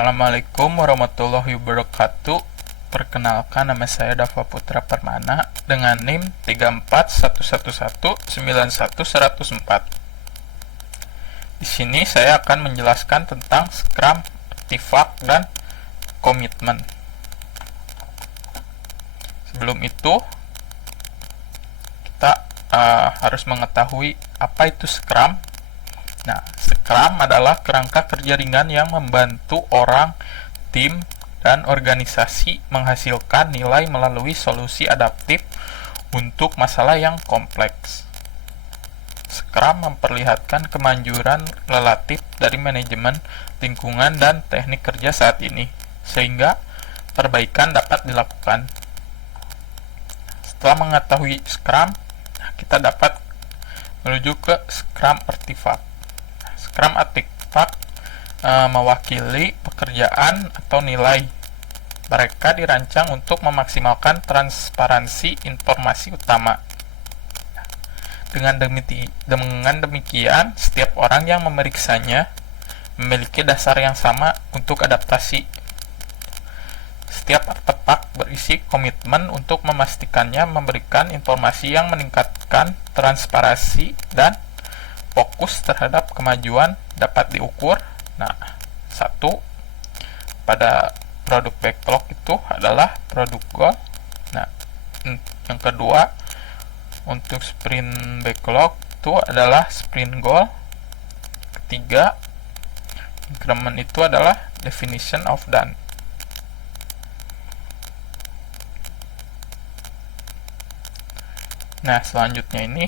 Assalamualaikum warahmatullahi wabarakatuh. Perkenalkan, nama saya Dava Putra Permana dengan NIM 34111910104. Di sini saya akan menjelaskan tentang Scrum, artifak, dan komitmen. Sebelum itu, kita harus mengetahui apa itu Scrum. Nah, Scrum adalah kerangka kerja ringan yang membantu orang, tim, dan organisasi menghasilkan nilai melalui solusi adaptif untuk masalah yang kompleks. Scrum memperlihatkan kemanjuran relatif dari manajemen, lingkungan, dan teknik kerja saat ini, sehingga perbaikan dapat dilakukan. Setelah mengetahui Scrum, kita dapat menuju ke Scrum artifak. Scrum artifak mewakili pekerjaan atau nilai. Mereka dirancang untuk memaksimalkan transparansi informasi utama. Dengan demikian, setiap orang yang memeriksanya memiliki dasar yang sama untuk adaptasi. Setiap artefak berisi komitmen untuk memastikannya memberikan informasi yang meningkatkan transparansi dan fokus terhadap kemajuan dapat diukur. Nah, satu, pada produk backlog itu adalah produk goal. Nah, yang kedua, untuk sprint backlog itu adalah sprint goal. Ketiga, increment itu adalah definition of done. Nah, selanjutnya ini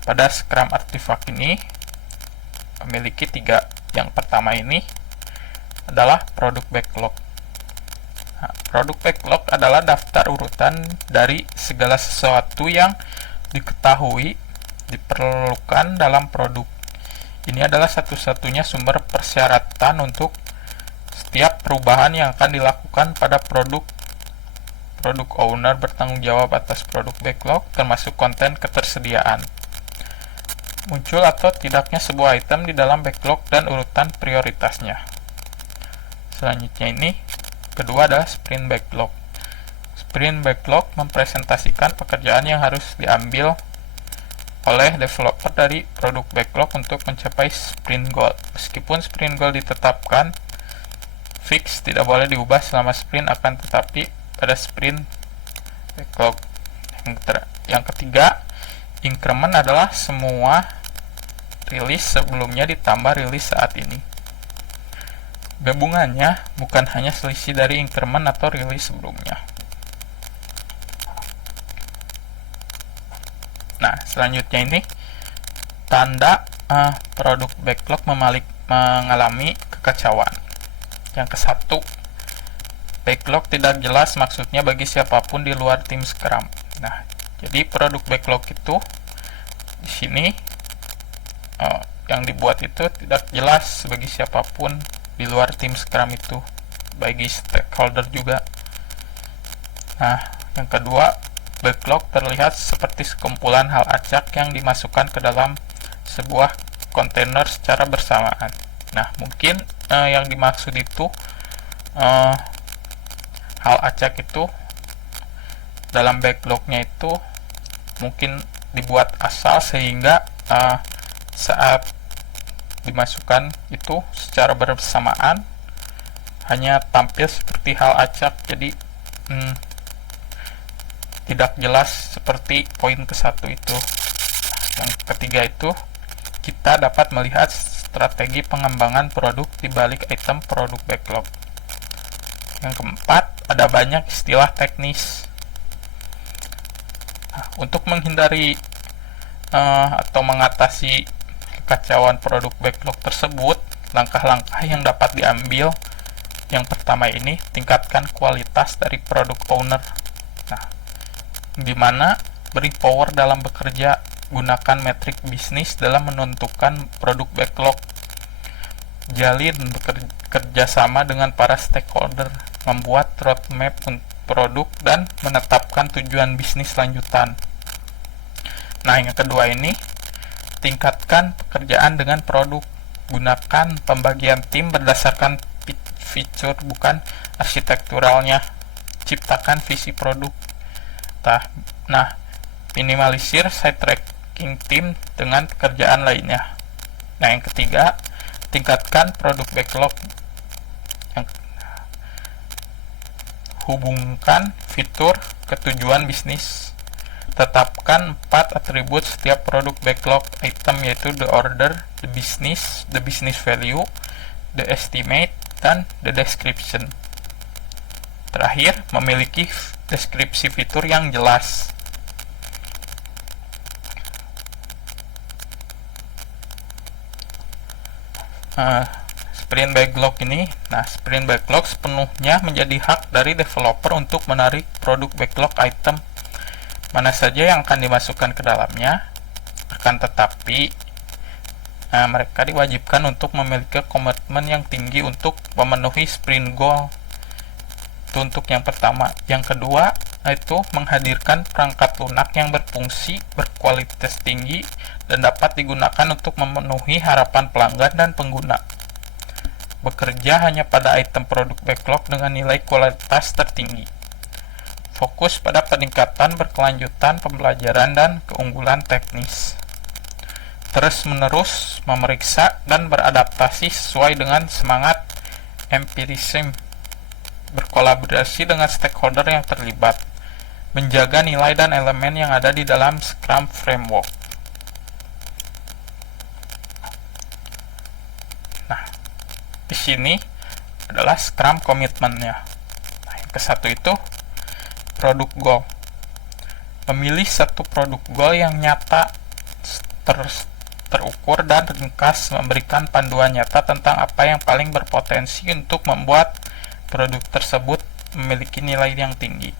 pada Scrum artifak ini memiliki tiga. Yang pertama ini adalah produk backlog. Nah, produk backlog adalah daftar urutan dari segala sesuatu yang diketahui diperlukan dalam produk. Ini adalah satu-satunya sumber persyaratan untuk setiap perubahan yang akan dilakukan pada produk. Produk owner bertanggung jawab atas produk backlog, termasuk konten ketersediaan. Muncul atau tidaknya sebuah item di dalam backlog dan urutan prioritasnya. Selanjutnya ini, kedua adalah sprint backlog. Sprint backlog mempresentasikan pekerjaan yang harus diambil oleh developer dari produk backlog untuk mencapai sprint goal. Meskipun sprint goal ditetapkan fix, tidak boleh diubah selama sprint, akan tetapi pada sprint backlog. Yang ketiga, increment adalah semua rilis sebelumnya ditambah rilis saat ini. Gabungannya bukan hanya selisih dari increment atau rilis sebelumnya. Nah, selanjutnya ini tanda produk backlog mengalami kekacauan. Yang ke-1, backlog tidak jelas maksudnya bagi siapapun di luar tim Scrum. Nah, jadi produk backlog itu di sini yang dibuat itu tidak jelas bagi siapapun di luar tim Scrum itu, bagi stakeholder juga. Nah, yang kedua, backlog terlihat seperti sekumpulan hal acak yang dimasukkan ke dalam sebuah kontainer secara bersamaan. Nah, mungkin yang dimaksud itu hal acak itu dalam backlognya itu mungkin dibuat asal sehingga saat dimasukkan itu secara bersamaan hanya tampil seperti hal acak, jadi tidak jelas seperti poin ke-1 itu. Yang ketiga itu, kita dapat melihat strategi pengembangan produk di balik item produk backlog. Yang keempat, ada banyak istilah teknis. Nah, untuk menghindari atau mengatasi kekacauan produk backlog tersebut, langkah-langkah yang dapat diambil. Yang pertama ini, tingkatkan kualitas dari produk owner. Nah, di mana beri power dalam bekerja, gunakan metrik bisnis dalam menentukan produk backlog. Jalin kerjasama dengan para stakeholder, membuat roadmap produk, dan menetapkan tujuan bisnis lanjutan. Nah, yang kedua ini, tingkatkan pekerjaan dengan produk. Gunakan pembagian tim berdasarkan fitur bukan arsitekturalnya. Ciptakan visi produk. Nah, minimalisir side tracking tim dengan pekerjaan lainnya. Nah, yang ketiga, tingkatkan produk backlog. Hubungkan fitur ke tujuan bisnis. Tetapkan 4 atribut setiap produk backlog item, yaitu the order, the business value, the estimate, dan the description. Terakhir, memiliki deskripsi fitur yang jelas. Sprint backlog ini, sprint backlog sepenuhnya menjadi hak dari developer untuk menarik produk backlog item mana saja yang akan dimasukkan ke dalamnya. Akan tetapi, mereka diwajibkan untuk memiliki komitmen yang tinggi untuk memenuhi sprint goal. Itu untuk yang pertama. Yang kedua, itu menghadirkan perangkat lunak yang berfungsi, berkualitas tinggi, dan dapat digunakan untuk memenuhi harapan pelanggan dan pengguna. Bekerja hanya pada item produk backlog dengan nilai kualitas tertinggi. Fokus pada peningkatan berkelanjutan pembelajaran dan keunggulan teknis. Terus-menerus memeriksa dan beradaptasi sesuai dengan semangat empirism. Berkolaborasi dengan stakeholder yang terlibat. Menjaga nilai dan elemen yang ada di dalam Scrum Framework. Di sini adalah Scrum komitmennya. Yang ke-1 itu produk goal. Memilih satu produk goal yang nyata, terukur, dan ringkas, memberikan panduan nyata tentang apa yang paling berpotensi untuk membuat produk tersebut memiliki nilai yang tinggi.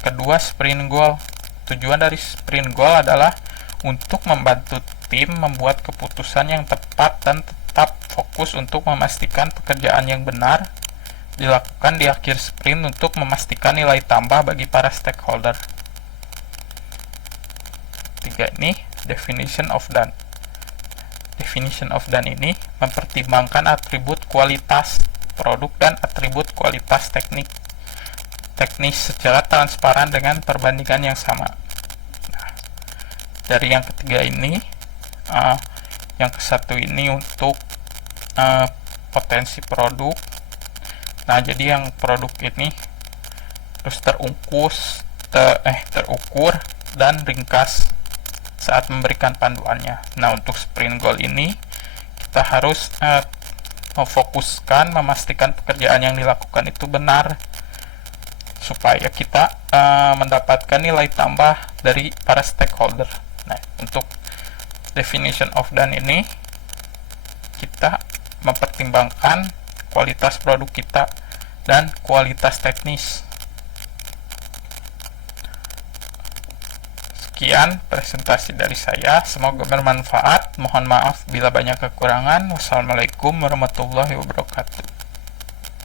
Kedua, sprint goal. Tujuan dari sprint goal adalah untuk membantu tim membuat keputusan yang tepat dan tetap fokus untuk memastikan pekerjaan yang benar dilakukan di akhir sprint untuk memastikan nilai tambah bagi para stakeholder. 3 ini, definition of done. Definition of done ini mempertimbangkan atribut kualitas produk dan atribut kualitas teknis secara transparan dengan perbandingan yang sama. Dari yang ketiga ini, yang ke-1 ini untuk potensi produk. Jadi yang produk ini terus terukur dan ringkas saat memberikan panduannya. Untuk sprint goal ini kita harus memfokuskan, memastikan pekerjaan yang dilakukan itu benar supaya kita mendapatkan nilai tambah dari para stakeholder. Untuk definition of done ini kita mempertimbangkan kualitas produk kita dan kualitas teknis. Sekian presentasi dari saya, semoga bermanfaat. Mohon maaf bila banyak kekurangan. Wassalamualaikum warahmatullahi wabarakatuh.